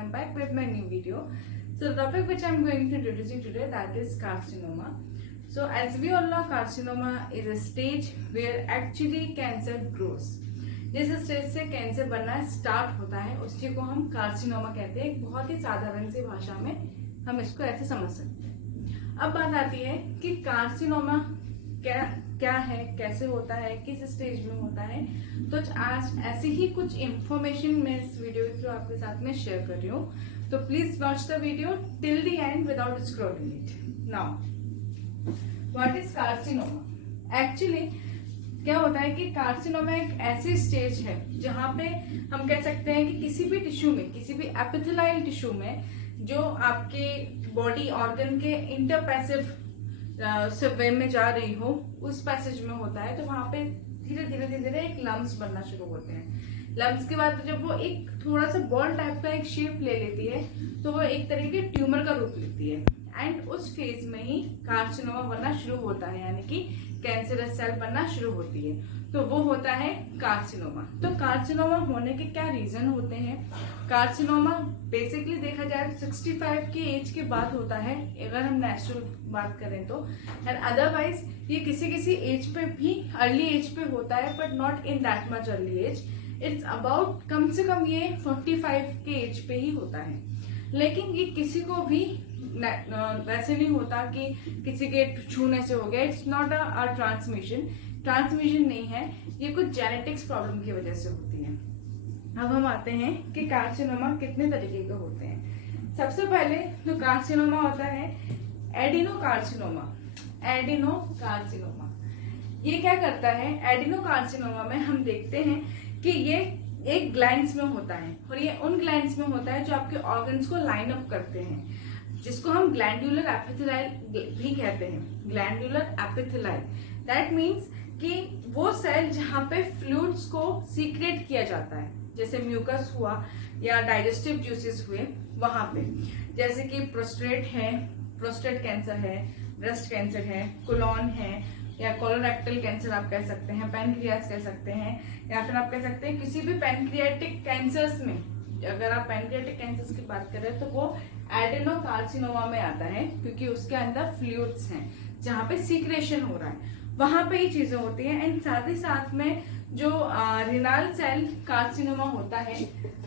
I'm back with my new video. So the topic which I'm going to introduce you today, that is carcinoma. So as we all know, carcinoma is a stage where actually cancer grows. जिस stage से cancer बनना start होता है उसी को हम carcinoma कहते हैं। एक बहुत ही साधारण सी भाषा में हम इसको ऐसे समझ सकते हैं। अब बात आती है कि कार्सिनोमा क्या है, कैसे होता है, किस स्टेज में होता है। तो आज ऐसी ही कुछ इंफॉर्मेशन मैं इस वीडियो के थ्रू आपके साथ में शेयर कर रही हूँ। तो please watch the video till the end without scrolling it. Now what is carcinoma? Actually क्या होता है कि कार्सिनोमा एक ऐसी स्टेज है जहां पे हम कह सकते हैं कि किसी भी टिश्यू में, किसी भी एपिथेलाइल टिश्यू में जो आपके बॉडी ऑर्गन के इंटरपैसिव वे में जा रही हो, उस पैसेज में होता है। तो वहां पे धीरे धीरे एक लम्स बनना शुरू होते हैं। लम्स के बाद जब वो एक थोड़ा सा बॉल टाइप का एक शेप ले लेती है तो वो एक तरह के ट्यूमर का रूप लेती है एंड उस फेज में ही कार्सिनोमा बनना शुरू होता है, यानी कि कैंसरस सेल बनना शुरू होती है। तो वो होता है कार्सिनोमा। तो कार्सिनोमा होने के क्या रीजन होते हैं? कार्सिनोमा बेसिकली देखा जाए 65 की एज के बाद होता है, अगर हम नेचुरल बात करें तो। एंड अदरवाइज ये किसी एज पे भी, अर्ली एज पे होता है, but not in that much early age. It's about कम से कम ये 45 के एज पे ही होता है। लेकिन ये किसी को भी वैसे नहीं होता कि किसी के छूने से हो गया। इट्स नॉट अ ट्रांसमिशन नहीं है, ये कुछ जेनेटिक्स प्रॉब्लम की वजह से होती है। अब हम आते हैं कि कार्सिनोमा कितने तरीके के होते हैं। सबसे पहले जो कार्सिनोमा होता है एडिनोकार्सिनोमा। ये क्या करता है? एडिनोकार्सिनोमा में हम देखते हैं कि ये एक ग्लैंड्स में होता है, और ये उन ग्लैंड्स में होता है जो आपके ऑर्गन्स को लाइन अप करते हैं, जिसको हम ग्लैंडुलर एपिथेलाइल भी कहते हैं। ग्लैंडुलर एपिथेलाइल दैट मीन्स कि वो सेल जहां पे फ्लूइड्स को सीक्रेट किया जाता है, जैसे म्यूकस हुआ या डाइजेस्टिव जूसेस हुए, वहां पे जैसे कि प्रोस्टेट कैंसर है, ब्रेस्ट कैंसर है, कोलोन है, या कोलोरेक्टल कैंसर आप कह सकते हैं, पैनक्रियास कह सकते हैं, या फिर आप कह सकते हैं किसी भी पैनक्रियाटिक कैंसर्स में। अगर आप पैनक्रियाटिक कैंसर्स की बात करें तो वो एडेनोकार्सिनोमा में आता है, क्योंकि उसके अंदर फ्लूइड्स हैं जहां पे सीक्रेशन हो रहा है, वहां पे ये चीजें होती हैं। एंड साथ ही साथ में जो रिनाल सेल कार्सिनोमा होता है,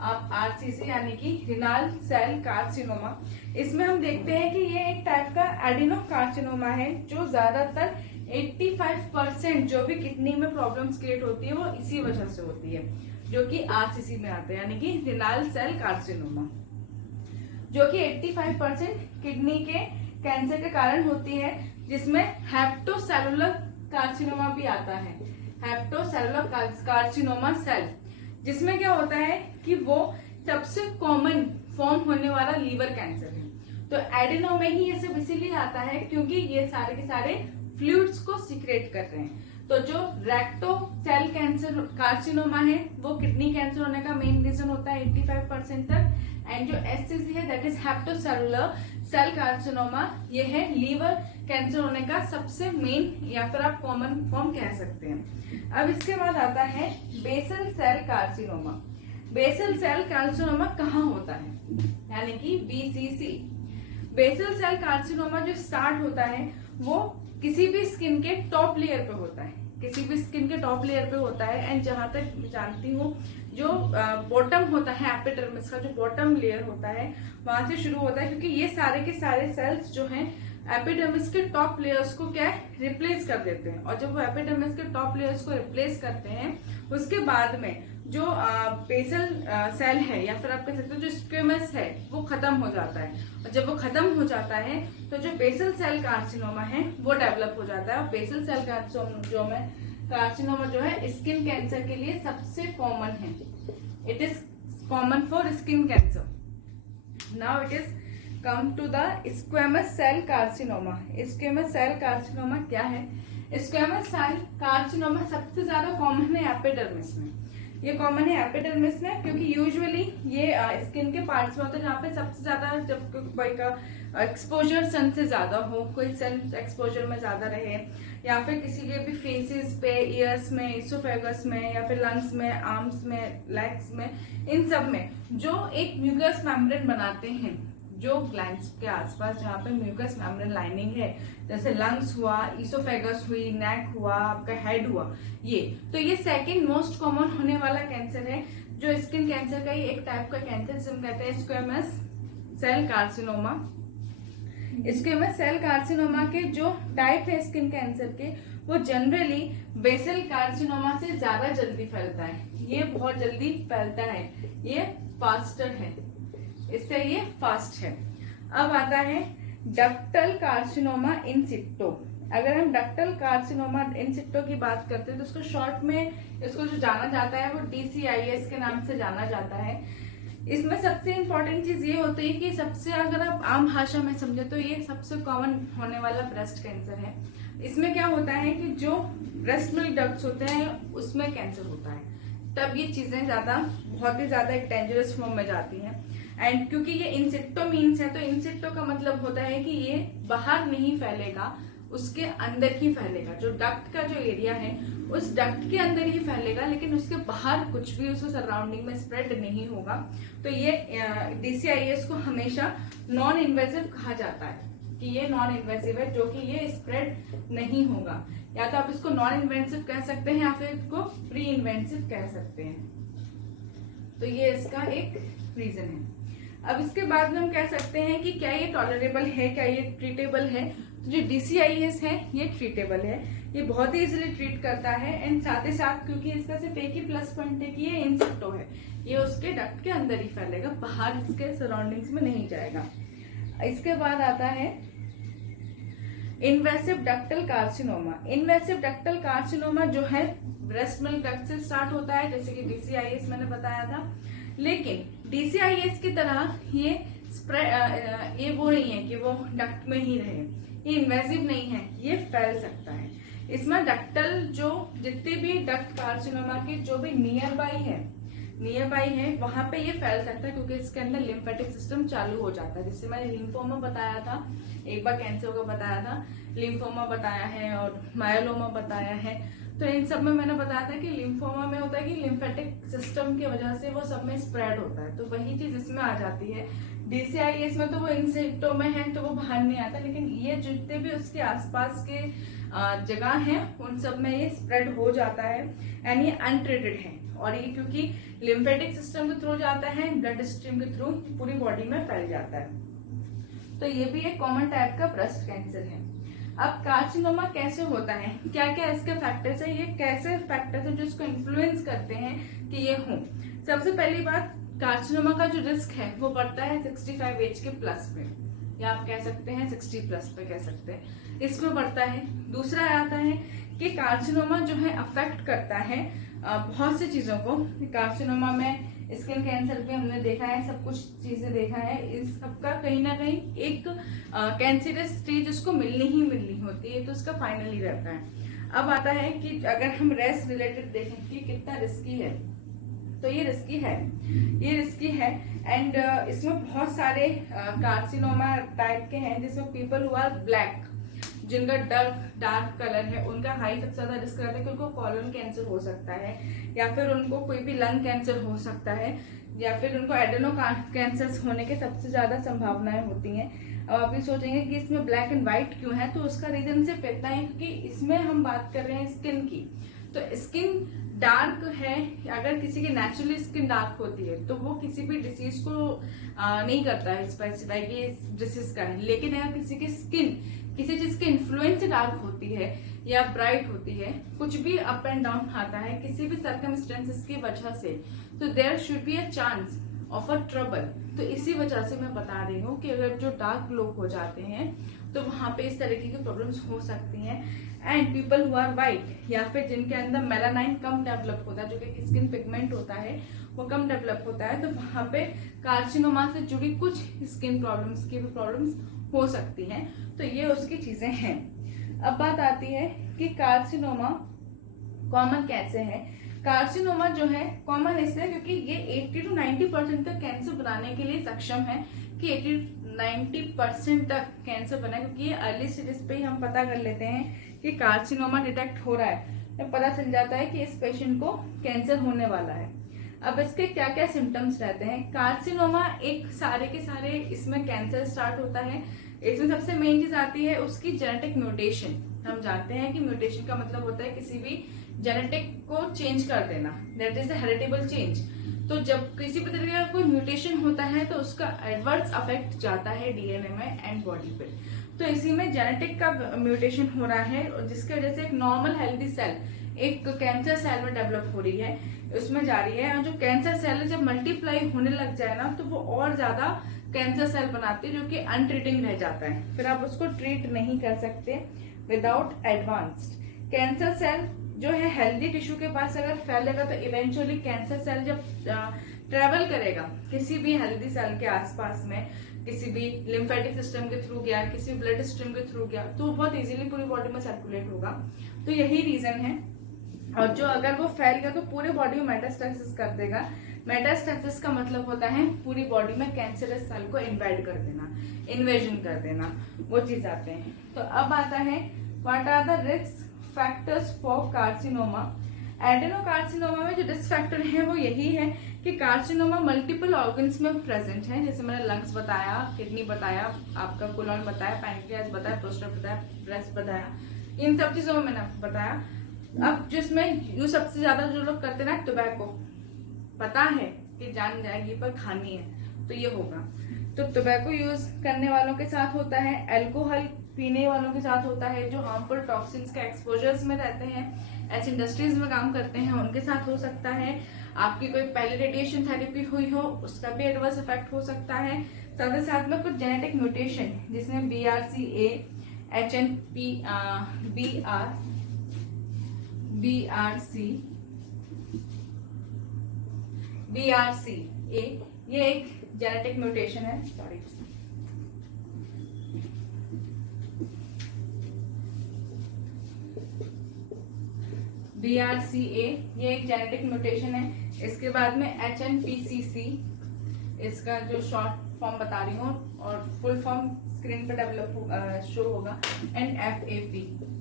आप आरसीसी यानी कि रिनाल सेल कार्सिनोमा, इसमें हम देखते हैं कि ये एक टाइप का एडिनोकार्सिनोमा है जो ज्यादातर 85% जो भी किडनी में प्रॉब्लम्स क्रिएट होती है वो इसी वजह से होती है, जो कि आरसीसी में आते हैं, यानी कि रिनाल सेल कार्सिनोमा, जो कि 85% किडनी के कैंसर के कारण होती है, जिसमें हेप्टोसेलुलर कार्सिनोमा भी आता है। हेप्टोसेलुलर कार्सिनोमा सेल, जिसमें क्या होता है कि वो सबसे कॉमन फॉर्म होने वाला लीवर कैंसर है। तो एडिनो में ही ये सब इसीलिए आता है क्योंकि ये सारे के सारे फ्लूइड्स को सीक्रेट कर रहे हैं। तो जो रेक्टो सेल कैंसर कार्सिनोमा है वो किडनी कैंसर होने का मेन रीजन होता है 85% तक। एंड जो एससीसी है दैट इज हेप्टोसेलुलर सेल कार्सिनोमा, ये है लीवर कैंसर होने का सबसे मेन या फिर आप कॉमन फॉर्म कह सकते हैं। अब इसके बाद आता है basal cell carcinoma. Basal cell carcinoma कहाँ होता है, यानी कि बीसीसी। बेसल सेल कार्सिनोमा जो स्टार्ट होता है वो किसी भी स्किन के टॉप लेयर पे होता है, एंड जहां तक मैं जानती हूँ जो बॉटम होता है एपिडर्मिस का, जो बॉटम लेयर होता है वहां से शुरू होता है, क्योंकि ये सारे के सारे सेल्स जो हैं एपिडर्मिस के टॉप लेयर्स को क्या है, रिप्लेस कर देते हैं। और जब वो एपिडर्मिस के टॉप लेयर्स को रिप्लेस करते हैं उसके बाद में जो बेसल सेल है या फिर आप कह सकते हो जो स्क्वेमस है वो खत्म हो जाता है। और जब वो खत्म हो जाता है तो जो बेसल सेल कार्सिनोमा है वो डेवलप हो जाता है। और बेसल सेल कार्सिनोमा जो है स्किन कैंसर के लिए सबसे कॉमन है। It is common for skin cancer. Now it is come to the squamous cell carcinoma. Squamous cell carcinoma क्या है? स्क्वेमस सेल कार्सिनोमा सबसे ज्यादा कॉमन है एपिडर्मिस में। ये कॉमन है एपिडर्मिस में, क्योंकि यूजुअली ये स्किन के पार्ट्स में होता है जहाँ पे सबसे ज्यादा, जब कोई का एक्सपोजर सन से ज्यादा हो, कोई सन एक्सपोजर में ज्यादा रहे, या फिर किसी के भी फेसेस पे, ईयर्स में, इसोफेगस में, या फिर लंग्स में, आर्म्स में, लेग्स में, इन सब में जो एक म्यूकस मेम्ब्रेन बनाते हैं, जो ग्लैंड्स के आसपास जहाँ पे म्यूकस मेम्ब्रेन लाइनिंग है, जैसे लंग्स हुआ, इसोफेगस हुई, नेक हुआ, आपका हेड हुआ, ये तो ये सेकंड मोस्ट कॉमन होने वाला कैंसर है, जो स्किन कैंसर का ही एक टाइप का कैंसर, जिसे हम कहते हैं squamous cell carcinoma. Squamous cell carcinoma के जो टाइप है स्किन कैंसर के, वो जनरली बेसल कार्सिनोमा से ज्यादा जल्दी फैलता है। ये बहुत जल्दी फैलता है, ये फास्टर है, इससे ये फास्ट है। अब आता है डक्टल कार्सिनोमा इन सिट्टो। अगर हम डक्टल कार्सिनोमा इन सिट्टो की बात करते हैं तो उसको शॉर्ट में, इसको जो जाना जाता है वो DCIS के नाम से जाना जाता है। इसमें सबसे इम्पोर्टेंट चीज ये होती है कि सबसे, अगर आप आम भाषा में समझे तो ये सबसे कॉमन होने वाला ब्रेस्ट कैंसर है। इसमें क्या होता है कि जो ब्रेस्ट मिल्क डक्ट्स होते हैं उसमें कैंसर होता है, तब ये चीजें ज्यादा, बहुत ही ज्यादा एक डेंजरस फॉर्म में जाती हैं। एंड क्योंकि ये इंसेक्टो मीन्स है, तो इंसेक्टो का मतलब होता है कि ये बाहर नहीं फैलेगा, उसके अंदर ही फैलेगा। जो डक्ट का जो एरिया है उस डक्ट के अंदर ही फैलेगा, लेकिन उसके बाहर कुछ भी उसके सराउंडिंग में स्प्रेड नहीं होगा। तो ये DCIS को हमेशा नॉन इन्वेसिव कहा जाता है कि ये नॉन इन्वेसिव है, जो कि ये स्प्रेड नहीं होगा। या तो आप इसको नॉन इन्वेसिव कह सकते हैं या फिर इसको प्री इन्वेसिव कह सकते हैं। तो ये इसका एक रीजन है। अब इसके बाद में हम कह सकते हैं कि क्या ये टॉलरेबल है, क्या ये ट्रीटेबल है। तो जो DCIS है ये ट्रीटेबल है, ये बहुत ही इजीली ट्रीट करता है। एंड साथ ही साथ क्योंकि इसका सिर्फ एक ही प्लस पॉइंट है कि ये इंसेक्टो है, ये उसके डक्ट के अंदर ही फैलेगा, बाहर इसके सराउंडिंग्स में नहीं जाएगा। इसके बाद आता है invasive ductal carcinoma. Invasive ductal carcinoma जो है ब्रेस्ट मिल्क डक्ट से स्टार्ट होता है, जैसे कि DCIS मैंने बताया था। लेकिन DCIS की तरह ये स्प्रेड, ये वो नहीं है कि वो डक्ट में ही रहे, ये इन्वेसिव नहीं है, ये फैल सकता है। इसमें डक्टल जो जितने भी डक्ट कार्सिनोमा के जो भी नियर बाई है वहां पे ये फैल सकता है, क्योंकि इसके अंदर लिम्फेटिक सिस्टम चालू हो जाता है। जिससे मैंने लिम्फोमा बताया था, एक बार कैंसर का बताया था, लिम्फोमा बताया है और मायोलोमा बताया है। तो इन सब में मैंने बताया था कि लिम्फोमा में होता है कि लिम्फेटिक सिस्टम की वजह से वो सब में स्प्रेड होता है, तो वही चीज इसमें आ जाती है। DCIS में तो वो इंसेक्टो में है तो वो बाहर नहीं आता, लेकिन ये जितने भी उसके आसपास के जगह हैं उन सब में ये स्प्रेड हो जाता है। एंड ये अनट्रीटेड है, और ये क्योंकि लिम्फेटिक सिस्टम के थ्रू जाता है, ब्लड स्ट्रीम के थ्रू पूरी बॉडी में फैल जाता है। तो ये भी एक कॉमन टाइप का ब्रेस्ट कैंसर है। अब कार्सिनोमा कैसे होता है, क्या क्या इसके फैक्टर्स है, ये कैसे फैक्टर्स है जो इसको इन्फ्लुएंस करते हैं कि ये हो। सबसे पहली बात, कार्सिनोमा का जो रिस्क है वो बढ़ता है 65 एज के प्लस पे, या आप कह सकते हैं 60 प्लस पे कह सकते हैं, इसमें बढ़ता है। दूसरा आता है कि कार्सिनोमा जो है अफेक्ट करता है बहुत सी चीजों को। कार्सिनोमा में, स्किन कैंसर पे हमने देखा है, सब कुछ चीजें देखा है, इस सबका कहीं ना कहीं एक कैंसरस स्टेज उसको मिलनी होती है, तो उसका फाइनली रहता है। अब आता है कि अगर हम रेस रिलेटेड देखें कि कितना रिस्की है, तो ये रिस्की है। एंड इसमें बहुत सारे कार्सिनोमा टाइप के हैं, जिसमें पीपल हु आर ब्लैक, जिनका डार्क कलर है, उनका हाई सबसे ज्यादा रिस्क रहता है कि उनको कॉलन कैंसर हो सकता है, या फिर उनको कोई भी लंग कैंसर हो सकता है, या फिर उनको एडेनो कैंसर होने के सबसे ज्यादा संभावनाएं होती हैं। अब आप ये सोचेंगे कि इसमें ब्लैक एंड व्हाइट क्यों है, तो उसका रीजन सिर्फ इतना है क्योंकि इसमें हम बात कर रहे हैं स्किन की। तो स्किन डार्क है, अगर किसी की नेचुरली स्किन डार्क होती है तो वो किसी भी डिसीज को नहीं करता है स्पेसिफाई कि इस डिसीज का है। लेकिन अगर किसी की स्किन किसी चीज के इन्फ्लुएंस से डार्क होती है या ब्राइट होती है, कुछ भी अप एंड डाउन आता है किसी भी सर्कमस्टेंसेस की वजह से, तो there should be a chance of a trouble. तो इसी वजह से मैं बता रही हूँ कि अगर जो डार्क लोग हो जाते हैं तो वहां पे इस तरीके की प्रॉब्लम्स हो सकती हैं। And people who are white, या फिर जिनके अंदर मेलानाइन कम डेवलप होता है, जो कि स्किन पिगमेंट होता है वो कम डेवलप होता है, तो वहां पे कार्सिनोमा से जुड़ी कुछ स्किन प्रॉब्लम्स की भी प्रॉब्लम्स हो सकती हैं। तो ये उसकी चीजें हैं। अब बात आती है कि कार्सिनोमा कॉमन कैसे है। कार्सिनोमा जो है कॉमन इसलिए क्योंकि ये 80 to 90% तक कैंसर बनाने के लिए सक्षम है, कि 80 to 90% तक कैंसर बना, क्योंकि ये अर्ली स्टेजेस पे ही हम पता कर लेते हैं कि कार्सिनोमा डिटेक्ट हो रहा है, तो पता चल जाता है कि इस पेशेंट को कैंसर होने वाला है। अब इसके क्या क्या सिम्टम्स रहते हैं। कार्सिनोमा एक सारे के सारे इसमें कैंसर स्टार्ट होता है। इसमें सबसे मेन चीज आती है उसकी जेनेटिक म्यूटेशन। हम जानते हैं कि म्यूटेशन का मतलब होता है किसी भी जेनेटिक को चेंज कर देना, दैट इज हेरिटेबल चेंज। तो जब किसी भी तरीके का कोई म्यूटेशन होता है तो उसका एडवर्स अफेक्ट जाता है डीएनए में एंड बॉडी पे। तो इसी में जेनेटिक का म्यूटेशन हो रहा है, और जिसकी वजह से एक नॉर्मल हेल्दी सेल एक कैंसर सेल में डेवलप हो रही है, उसमें जा रही है। और जो कैंसर सेल जब मल्टीप्लाई होने लग जाए ना, तो वो और ज्यादा कैंसर सेल बनाती है, जो कि अनट्रीटिंग रह जाता है। फिर आप उसको ट्रीट नहीं कर सकते विदाउट एडवांस्ड। कैंसर सेल जो है हेल्दी टिश्यू के पास अगर फैलेगा तो इवेंचुअली कैंसर सेल जब ट्रेवल करेगा किसी भी हेल्दी सेल के आसपास में, किसी भी लिम्फेटिक सिस्टम के थ्रू गया, किसी भी ब्लड स्ट्रीम के थ्रू गया, तो बहुत इजीली पूरी बॉडी में सर्कुलेट होगा। तो यही रीजन है। और जो अगर वो फैल गया तो पूरे बॉडी में मेटास्टेसिस कर देगा। मेटास्टेसिस का मतलब होता है पूरी बॉडी में कैंसरस सेल को इन्वाइड कर देना, इन्वेजन कर देना, वो चीज आते हैं। तो अब आता है what are the risk factors for carcinoma. Adenocarcinoma में जो रिस्क फैक्टर है वो यही है कि कार्सिनोमा मल्टीपल ऑर्गन्स में प्रेजेंट है। जैसे मैंने लंग्स बताया, किडनी बताया, आपका कोलन बताया, पैनक्रियाज बताया, प्रोस्टेट बताया, ब्रेस्ट बताया, इन सब चीजों में मैंने आपको बताया। अब जिसमें यू सबसे ज्यादा जो लोग करते ना टोबैको, पता है कि जान जाएगी पर खानी है तो ये होगा। तो टोबैको यूज करने वालों के साथ होता है, अल्कोहल पीने वालों के साथ होता है, जो हार्मफुल टॉक्सिन्स के एक्सपोजर्स में रहते हैं, ऐसे इंडस्ट्रीज में काम करते हैं, उनके साथ हो सकता है। आपकी कोई पहले रेडिएशन थेरेपी हुई हो उसका भी एडवर्स इफेक्ट हो सकता है। साथ ही साथ में कुछ जेनेटिक म्यूटेशन जिसमें BRCA, BRCA ये एक जेनेटिक म्यूटेशन है। सॉरी, BRCA ये एक जेनेटिक म्यूटेशन है। इसके बाद में HNPCC, इसका जो शॉर्ट फॉर्म बता रही हूँ और फुल फॉर्म स्क्रीन पे डेवलप शो होगा, एंड FAP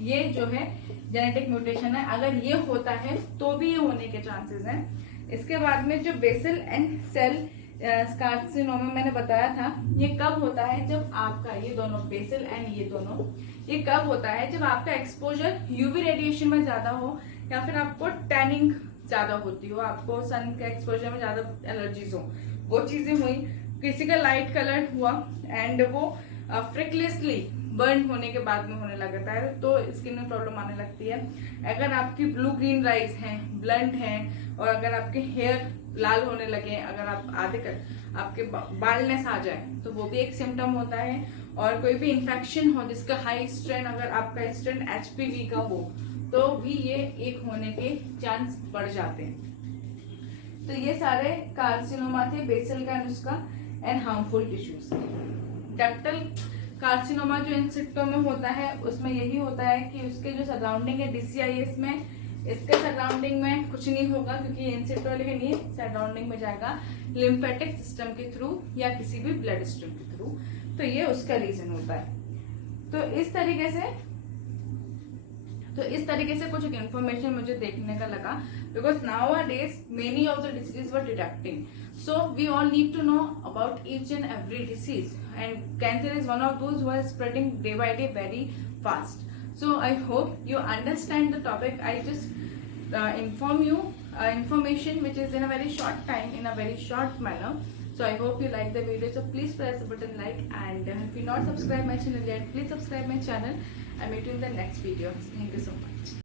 ये जो है जेनेटिक म्यूटेशन है। अगर ये होता है तो भी ये होने के चांसेस हैं। इसके बाद में जो बेसल एंड सेल कार्सिनोमा मैंने बताया था, ये कब होता है जब आपका ये दोनों बेसल एंड ये दोनों, ये कब होता है जब आपका एक्सपोजर यूवी रेडिएशन में ज्यादा हो, या फिर आपको टैनिंग ज्यादा होती हो, आपको सन के एक्सपोजर में ज्यादा एलर्जीज हो, वो चीजें हुई, किसी का लाइट कलर हुआ एंड वो फ्रिकलेसली बर्न होने के बाद में होने लगता है तो स्किन में प्रॉब्लम आने लगती है। अगर आपकी ब्लू ग्रीन राइज हैं, ब्लंट हैं, और अगर आपके हेयर लाल होने लगे, अगर आप आपके बालनेस आ जाए तो वो भी एक सिम्टम होता है। और कोई भी इन्फेक्शन हो जिसका हाई स्ट्रेन, अगर आपका स्ट्रेन HPV का हो तो भी ये एक होने के चांस बढ़ जाते हैं। तो ये सारे कार्सिनोमा थे, बेसल का नुस्खा and harmful tissues. Ductal carcinoma जो इन सिक्टों में होता है उसमें यही होता है कि उसके जो सराउंडिंग है DCIS में, इसके सराउंडिंग में कुछ नहीं होगा क्योंकि इंसेक्ट वाले के नहीं, सराउंडिंग में जाएगा लिम्फेटिक सिस्टम के थ्रू या किसी भी ब्लड स्ट्रीम के थ्रू। तो ये उसका रीजन होता है। तो इस तरीके से कुछ इन्फॉर्मेशन मुझे देखने का लगा, because nowadays many of the diseases were detecting, so we all need to know about each and every disease, and cancer is one of those who are spreading day by day very fast. So I hope you understand the topic. I just inform you information which is in a very short time, in a very short manner. So I hope you like the video. So please press the button like, and if you not subscribe my channel yet, please subscribe my channel. I'll meet you in the next video. Thank you so much.